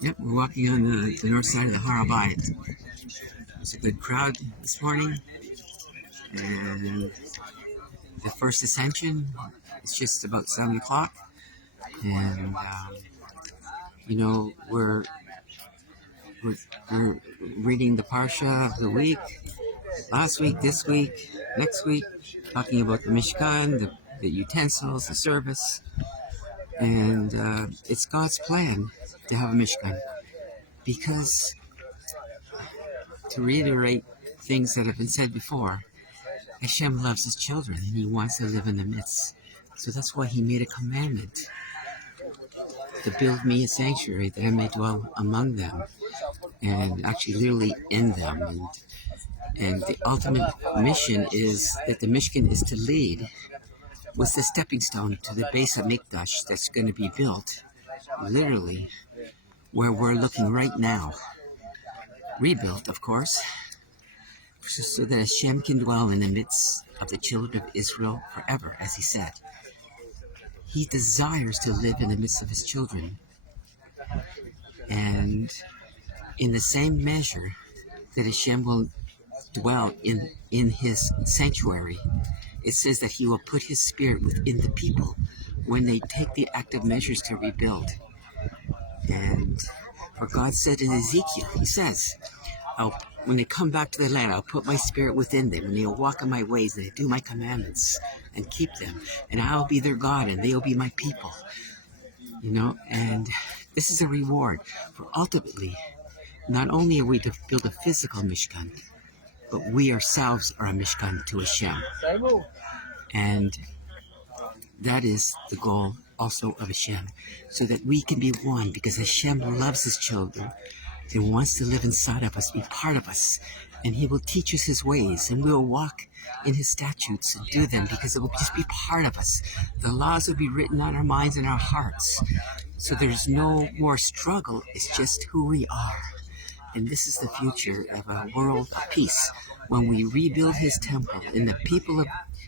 Yep, we're walking on the north side of the Har HaBayit. There's a good crowd this morning, and the first ascension is just about 7 o'clock. And we're we're reading the parsha of the week, last week, this week, next week, talking about the Mishkan, the utensils, the service, and it's God's plan to have a Mishkan, because, to reiterate things that have been said before, Hashem loves his children and he wants to live in the midst. So that's why he made a commandment to build me a sanctuary that I may dwell among them, and actually literally in them. And the ultimate mission is that the Mishkan is to lead, was the stepping stone to the base of Mikdash that's going to be built, literally, where we're looking right now. Rebuilt, of course, so that Hashem can dwell in the midst of the children of Israel forever, as he said. He desires to live in the midst of his children. And in the same measure that Hashem will dwell in his sanctuary, it says that he will put his spirit within the people when they take the active measures to rebuild. And for God said in Ezekiel, he says, when they come back to the land, I'll put my spirit within them, and they'll walk in my ways, and they do my commandments, and keep them. And I'll be their God, and they'll be my people. And this is a reward. For ultimately, not only are we to build a physical Mishkan, but we ourselves are a Mishkan to Hashem. And that is the goal also of Hashem, so that we can be one, because Hashem loves his children and wants to live inside of us, be part of us, and he will teach us his ways, and we'll walk in his statutes and do them, because it will just be part of us. The laws will be written on our minds and our hearts, so there's no more struggle. It's just who we are. And this is the future of a world of peace, when we rebuild his temple and the people of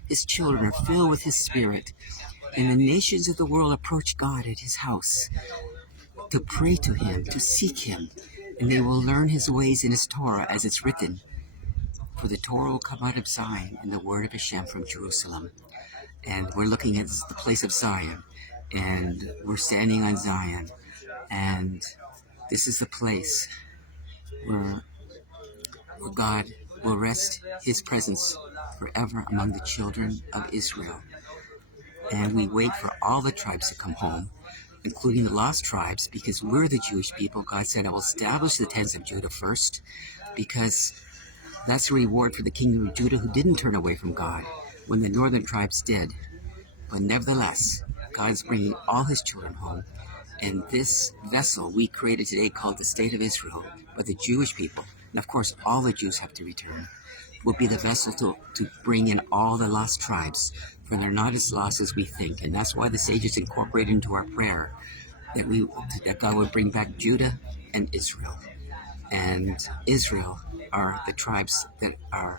his children are filled with his spirit, and the nations of the world approach God at his house to pray to him, to seek him, and they will learn his ways in his Torah, as it's written. For the Torah will come out of Zion, and the word of Hashem from Jerusalem. And we're looking at the place of Zion, and we're standing on Zion, and this is the place where God will rest his presence forever among the children of Israel. And we wait for all the tribes to come home, including the lost tribes, because we're the Jewish people. God said, I will establish the tents of Judah first, because that's a reward for the kingdom of Judah, who didn't turn away from God when the northern tribes did. But nevertheless, God's bringing all his children home. And this vessel we created today, called the State of Israel, by the Jewish people, and of course all the Jews have to return, will be the vessel to bring in all the lost tribes, for they're not as lost as we think. And that's why the sages incorporated into our prayer that God would bring back Judah and Israel. And Israel are the tribes that are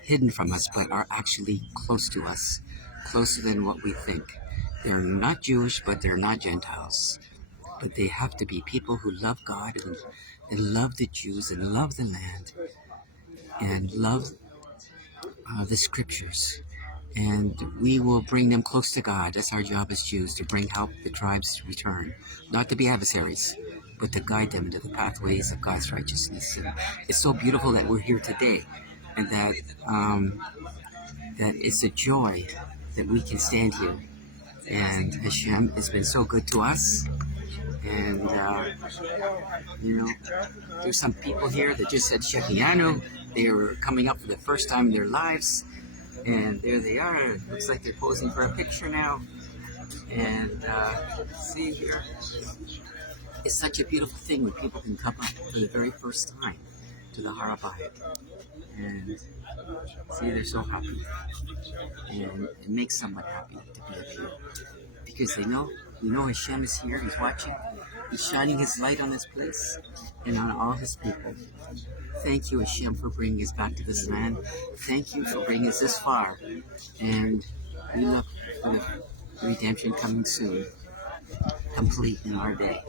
hidden from us, but are actually close to us, closer than what we think. They're not Jewish, but they're not Gentiles. But they have to be people who love God and love the Jews and love the land and love the scriptures. And we will bring them close to God. That's our job as Jews, to help the tribes to return, not to be adversaries, but to guide them into the pathways of God's righteousness. And it's so beautiful that we're here today, and that it's a joy that we can stand here. And Hashem has been so good to us. And, there's some people here that just said Shekianu. They were coming up for the first time in their lives. And there they are. It looks like they're posing for a picture now. And see here. It's such a beautiful thing when people can come up for the very first time to the Har HaBayit. And see, they're so happy. And it makes someone happy to be up here. Because they know Hashem is here, he's watching. He's shining his light on this place and on all his people. Thank you, Hashem, for bringing us back to this land. Thank you for bringing us this far. And we look for the redemption coming soon. complete in our day.